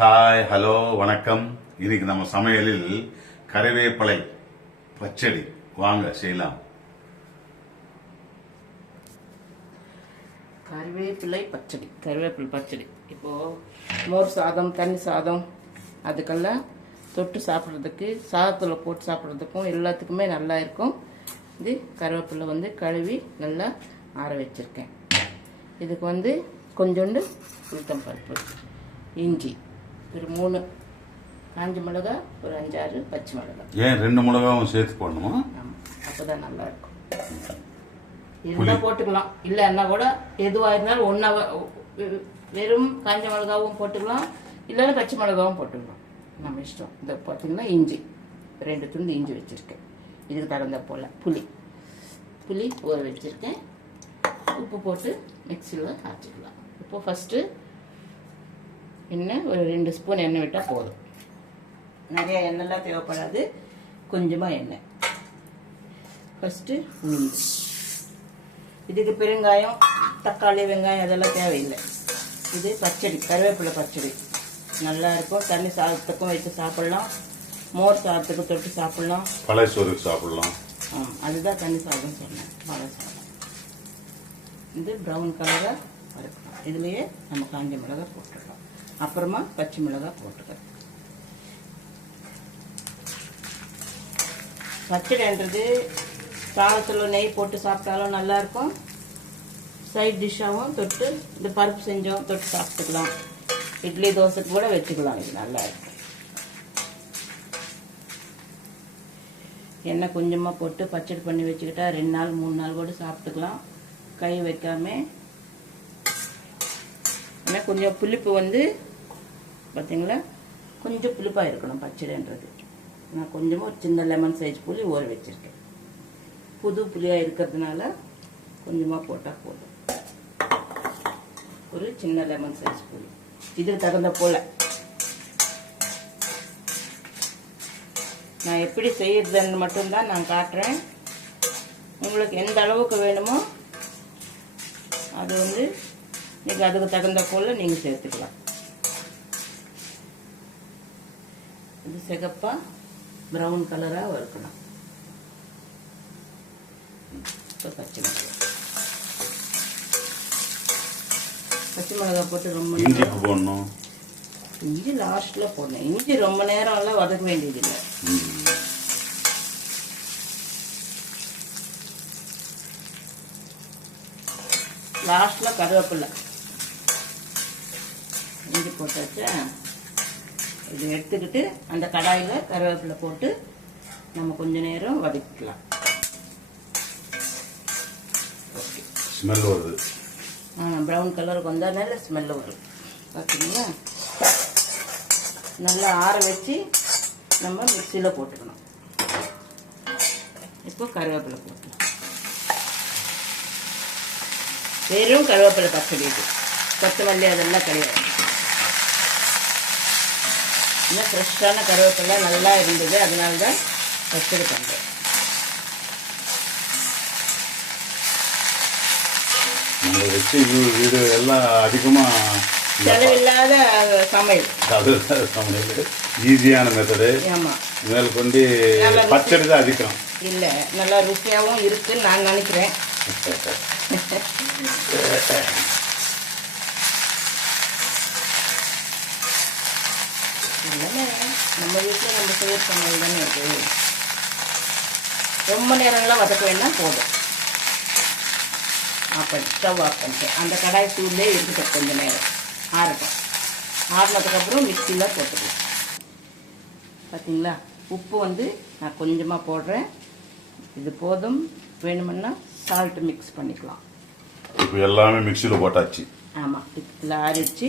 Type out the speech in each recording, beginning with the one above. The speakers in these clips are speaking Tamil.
ஹாய் ஹலோ வணக்கம். இன்னைக்கு நம்ம சமையலில் கறிவேப்பிலை பச்சடி. வாங்க செய்யலாம். கருவேப்பிலை பச்சடி. கருவேப்பிலை பச்சடி. இப்போது மோர் சாதம் தண்ணி சாதம் அதுக்கெல்லாம் தொட்டு சாப்பிட்றதுக்கு சாதத்தில் போட்டு சாப்பிட்றதுக்கும் எல்லாத்துக்குமே நல்லா இருக்கும். இது கருவேப்பிலை வந்து கழுவி நல்லா ஆற வச்சுருக்கேன். இதுக்கு வந்து கொஞ்சோண்டு உளுத்தம் பருப்பு இஞ்சி. ஒரு மூணு காஞ்ச மிளகா ஒரு அஞ்சாறு பச்சை மிளகா. ஏன் ரெண்டு மிளகாவும் சேர்த்து போடணுமா? ஆமாம் அப்போ தான் நல்லா இருக்கும். இருந்தா போட்டுக்கலாம். இல்லைன்னா கூட எதுவாக இருந்தாலும் ஒன்றா வெறும் காஞ்ச மிளகாவும் போட்டுக்கலாம். இல்லைன்னா பச்சை மிளகாவும் போட்டுக்கலாம். நம்ம இஷ்டம். இந்த பார்த்தீங்கன்னா இஞ்சி. ரெண்டு துண்டு இஞ்சி வச்சுருக்கேன். இதுக்கு தகுந்த போல். புளி. புளி ஊற வச்சுருக்கேன். உப்பு போட்டு மிக்சியில் அரைச்சிக்கலாம் இப்போ ஃபஸ்ட்டு எண்ணெய் ஒரு ரெண்டு ஸ்பூன் எண்ணெய் விட்டால் போதும். நிறைய எண்ணெய்லாம் தேவைப்படாது. கொஞ்சமாக எண்ணெய். ஃபஸ்ட்டு உளுந்து. இதுக்கு பெருங்காயம் தக்காளி வெங்காயம் அதெல்லாம் தேவையில்லை. இது பச்சடி கருவேப்பிலை பச்சடி. நல்லா இருக்கும். தண்ணி சாதத்துக்கும் வச்சு சாப்பிட்லாம். மோர் சாதத்துக்கு தொட்டு சாப்பிட்லாம். பழைய சோறுக்கு சாப்பிடலாம். ஆமாம் அதுதான் தண்ணி சாதம் சொன்னேன். பழ சாதம். இது ப்ரௌன் கலராக வறுக்கலாம். இதுலேயே நம்ம காஞ்ச மிளகாய் போட்டுடலாம். அப்புறமா பச்சை மிளகாய் போட்டுக்கலாம் பச்சடின்றது சாதத்தில் நெய் போட்டு சாப்பிட்டாலும் நல்லா இருக்கும் சைட் டிஷ்ஷாகவும் தொட்டு இந்த பருப்பு செஞ்சோம் தொட்டு சாப்பிட்டுக்கலாம். இட்லி தோசைக்கு கூட வச்சுக்கலாம் இது நல்லா இருக்கும் எண்ணெய் கொஞ்சமாக போட்டு பச்சடி பண்ணி வச்சுக்கிட்டா ரெண்டு நாள் மூணு நாள் கூட சாப்பிட்டுக்கலாம். கை வைக்காம. ஏன்னா கொஞ்சம் புளிப்பு வந்து பார்த்தீங்களா கொஞ்சம் புளிப்பாக இருக்கணும் பச்சடின்றது நான் கொஞ்சமாக ஒரு சின்ன லெமன் சைஸ் புளி ஊற வச்சுருக்கேன். புது புளியாக இருக்கிறதுனால கொஞ்சமாக போட்டால் போதும். ஒரு சின்ன லெமன் சைஸ் புளி. இதுக்கு தகுந்த போல். நான் எப்படி செய்யறதுன்னு மட்டும்தான் நான் காட்டுறேன். உங்களுக்கு எந்த அளவுக்கு வேணுமோ அது வந்து நீங்கள் அதுக்கு தகுந்த போல் நீங்கள் சேர்த்துக்கலாம். இது சிகப்பா ப்ரௌன் கலராக வறுக்கணும். இப்போ பச்சை மிளகாய் பச்சை மிளகாய் போட்டு ரொம்ப இஞ்சி நேரம் போடணும். இஞ்சி லாஸ்ட்டில் போடணும். இஞ்சி ரொம்ப நேரம்லாம் வதக்க வேண்டியதில்லை. லாஸ்ட்டில் கருவேப்பிலை. இஞ்சி போட்டாச்சு? இது எடுத்துக்கிட்டு அந்த கடாயில் கருவேப்பிலை போட்டு நம்ம கொஞ்ச நேரம் வதக்கிக்கலாம். ஸ்மெல் வருது. ப்ரௌன் கலருக்கு வந்தால் நல்ல ஸ்மெல்லு வரும். பார்த்தீங்களா நல்லா ஆற வச்சு நம்ம மிக்சியில் போட்டுக்கணும். இப்போ கருவேப்பிலை போட்டுக்கலாம். வெறும் கருவேப்பிலை பச்சடி இது. கொத்தமல்லி அதெல்லாம் கிடையாது. இன்னும் ஃப்ரெஷ்ஷான கருவேப்பிலை நல்லா இருந்தது. அதனால தான் பண்ணுறேன் நம்ம வச்சு வீடு எல்லாம் அதிகமாக செலவில்லாத சமையல். அது சமையல். ஈஸியான மெத்தடு ஆமாம் மேல் கொண்டு. பச்சடி தான் அதிகம். இல்லை நல்லா ருசியாகவும் இருக்குன்னு நான் நினைக்கிறேன். இல்லைண்ணே நம்ம வீட்டில் நம்ம செய்யற சமையல் தானே இருக்கு ரொம்ப நேரம்லாம் வதக்க வேணாம் போதும். ஆஃப் பண்ணி ஸ்டவ் ஆஃப் பண்ணிட்டேன் அந்த கடாய் சூட்லேயே இருக்கட்டும் கொஞ்ச நேரம். ஆறட்டும். ஆறினதுக்கப்புறம் மிக்சியில் போட்டுக்கலாம் பார்த்தீங்களா உப்பு வந்து நான் கொஞ்சமாக போடுறேன். இது போதும். வேணுமுன்னா சால்ட் மிக்ஸ் பண்ணிக்கலாம். இப்போ எல்லாமே மிக்சியில் போட்டாச்சு. ஆமாம் இதில் ஆறிடுச்சு.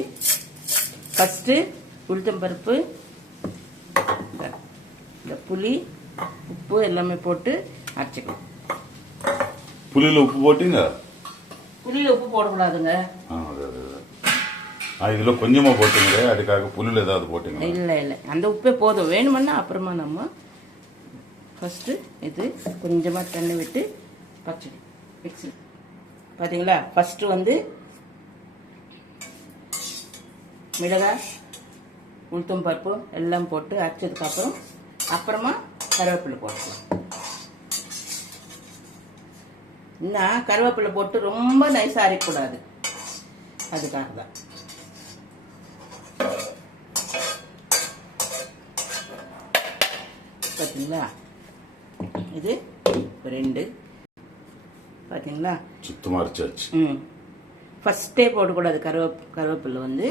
ஃபஸ்ட்டு உளுத்தம்பருப்பு இந்த- இந்த புளி உப்பு எல்லாமே போட்டு அரைச்சிக்கலாம் புளியில் உப்பு போட்டீங்க? புளியில் உப்பு போடக்கூடாதுங்க. இதில் கொஞ்சமாக போட்டீங்களே அதுக்காக புளியில் ஏதாவது போட்டீங்களா இல்லை இல்லை. அந்த உப்பே போதும். வேணுமுன்னா அப்புறமா நம்ம ஃபஸ்ட்டு இது கொஞ்சமாக தண்ணி விட்டு பச்சடி மிக்ஸி பார்த்தீங்களா ஃபஸ்ட்டு வந்து மிளகாய் உளுத்தம் பருப்பு எல்லாம் போட்டு அரைச்சதுக்கப்புறம் அப்புறமா கருவேப்பிலை போட்டுக்கலாம் இன்னும் கருவேப்பிலை போட்டு ரொம்ப நைஸாக அரைக்கக்கூடாது. அதுக்காக தான் பார்த்தீங்களா இது ரெண்டு. பார்த்தீங்களா சுத்தமா அரைச்சாச்சு. ம். ஃபஸ்ட்டே போடக்கூடாது கருவேப் கருவேப்பிலை வந்து.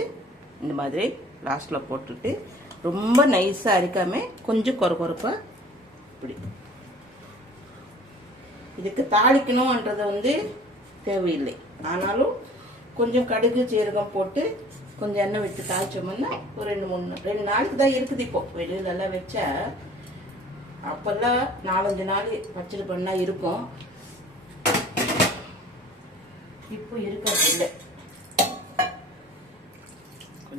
இந்த மாதிரி லாஸ்ட்டில் போட்டுட்டு ரொம்ப நைஸாக அரைக்காம கொஞ்சம் கொர கொரப்பாக இப்படி. இதுக்கு தாளிக்கணுன்றது வந்து தேவையில்லை. ஆனாலும் கொஞ்சம் கடுகு சீரகம் போட்டு கொஞ்சம் எண்ணெய் விட்டு தாளிச்சோம்னா ஒரு ரெண்டு மூணு ரெண்டு நாளுக்கு தான் இருக்குது இப்போ. வெளியிலலாம் வச்சா அப்போல்லாம் நாலஞ்சு நாள் பச்சடி பண்ணால் இருக்கும். இப்போ இருக்கிறது இல்லை.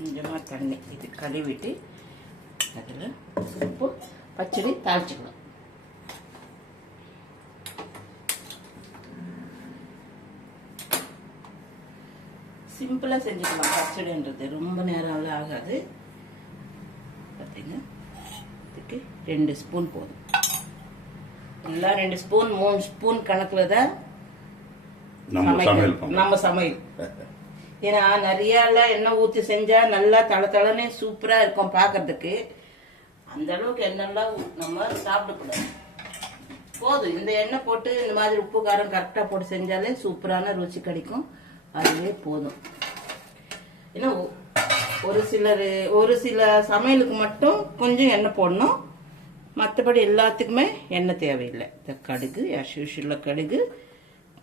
கொஞ்சமாக தண்ணி இது கழுவிட்டு அதில் உப்பு பச்சடி தாளிச்சுக்கலாம் சிம்பிளாக செஞ்சுக்கலாம். பச்சடின்றது ரொம்ப நேரம்லாம் ஆகாது. பார்த்தீங்க இதுக்கு ரெண்டு ஸ்பூன் போதும். எல்லாம் ரெண்டு ஸ்பூன் மூணு ஸ்பூன் கணக்கில் தான் நம்ம சமையல். ஏன்னா நிறைய எண்ணெய் ஊற்றி செஞ்சால் நல்லா தள தளனே சூப்பராக இருக்கும் பார்க்கறதுக்கு அந்த அளவுக்கு எண்ணெய்லாம் நம்ம சாப்பிடக்கூடாது போதும். இந்த எண்ணெய் போட்டு இந்த மாதிரி உப்பு காரம் கரெக்டாக போட்டு செஞ்சாலே சூப்பரான ருச்சி கிடைக்கும். அதுவே போதும். ஏன்னா ஒரு சிலர் ஒரு சில சமையலுக்கு மட்டும் கொஞ்சம் எண்ணெய் போடணும். மற்றபடி எல்லாத்துக்குமே எண்ணெய் தேவையில்லை. இந்த கடுகு as கடுகு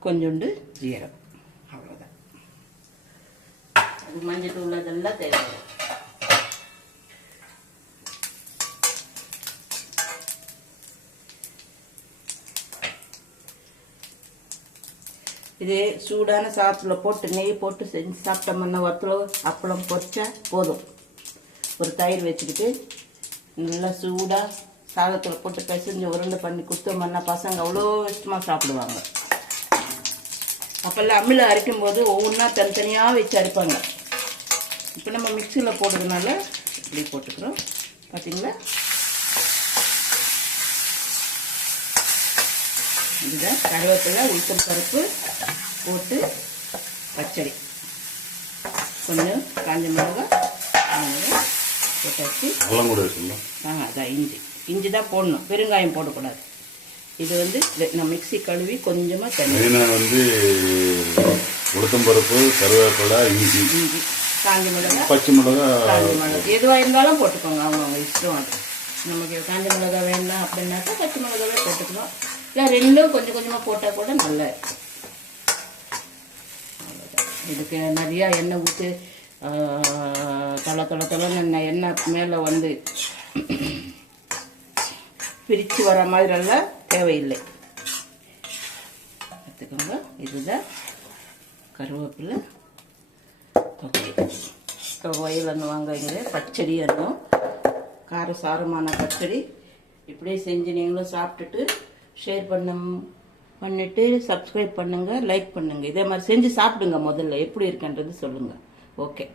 கொஞ்சோண்டு ஜீரகம். அது மஞ்சள் தூள் அதெல்லாம் தேவை இது சூடான சாப்பில் போட்டு நெய் போட்டு செஞ்சு சாப்பிட்டோம்னா வத்தலோ அப்பளம் பொரிச்சா போதும். ஒரு தயிர் வச்சுக்கிட்டு நல்லா சூடாக சாதத்தில் போட்டு பிசைஞ்சு உருண்டை பண்ணி கொடுத்தோம்னா பசங்க அவ்வளோ இஷ்டமாக சாப்பிடுவாங்க. அப்போல்லாம் அம்மில் அரைக்கும் போது ஒவ்வொன்றா தனித்தனியாக வச்சு அரைப்பாங்க. இப்போ நம்ம மிக்சியில் போடுறதுனால இப்படி போட்டுக்கிறோம். பார்த்தீங்களா இதுதான் கருவேப்பிலை உளுத்தம் பருப்பு போட்டு பச்சடி. கொஞ்சம் காஞ்ச மிளகா போட்டாச்சு. ஆ அதான் இஞ்சி. இஞ்சி தான் போடணும். பெருங்காயம் போடக்கூடாது. இது வந்து நான் மிக்ஸி கழுவி கொஞ்சமாக தண்ணி வந்து உளுத்தம் பருப்பு கருவேப்பிலை இஞ்சி. இஞ்சி. காஞ்ச மிளகா பச்சை மிளகா காஞ்ச மிளகா. எதுவாக இருந்தாலும் போட்டுக்கோங்க அவங்கவுங்க இஷ்டம் அது. நமக்கு காஞ்ச மிளகா வேணாம் அப்படின்னாக்கா பச்சை மிளகாவே போட்டுக்கணும் இல்லை ரெண்டும் கொஞ்சம் கொஞ்சமாக போட்டால் கூட நல்லா. இதுக்கு நிறையா எண்ணெய் ஊற்றி தலை தலை தலைன்னு எண்ணெய் மேலே வந்து பிரித்து வர மாதிரிலாம் தேவையில்லை. எடுத்துக்கோங்க. இதுதான் கருவேப்பிலை. ஒயிலನ್ನು வாங்குறீங்களே பச்சடி என்னும் கார சாரமான பச்சடி. இப்படியே செஞ்சு நீங்களும் சாப்பிட்டுட்டு ஷேர் பண்ண பண்ணிவிட்டு சப்ஸ்கிரைப் பண்ணுங்கள் லைக் பண்ணுங்கள் இதே மாதிரி செஞ்சு சாப்பிடுங்க முதல்ல. எப்படி இருக்குன்றது சொல்லுங்கள் ஓகே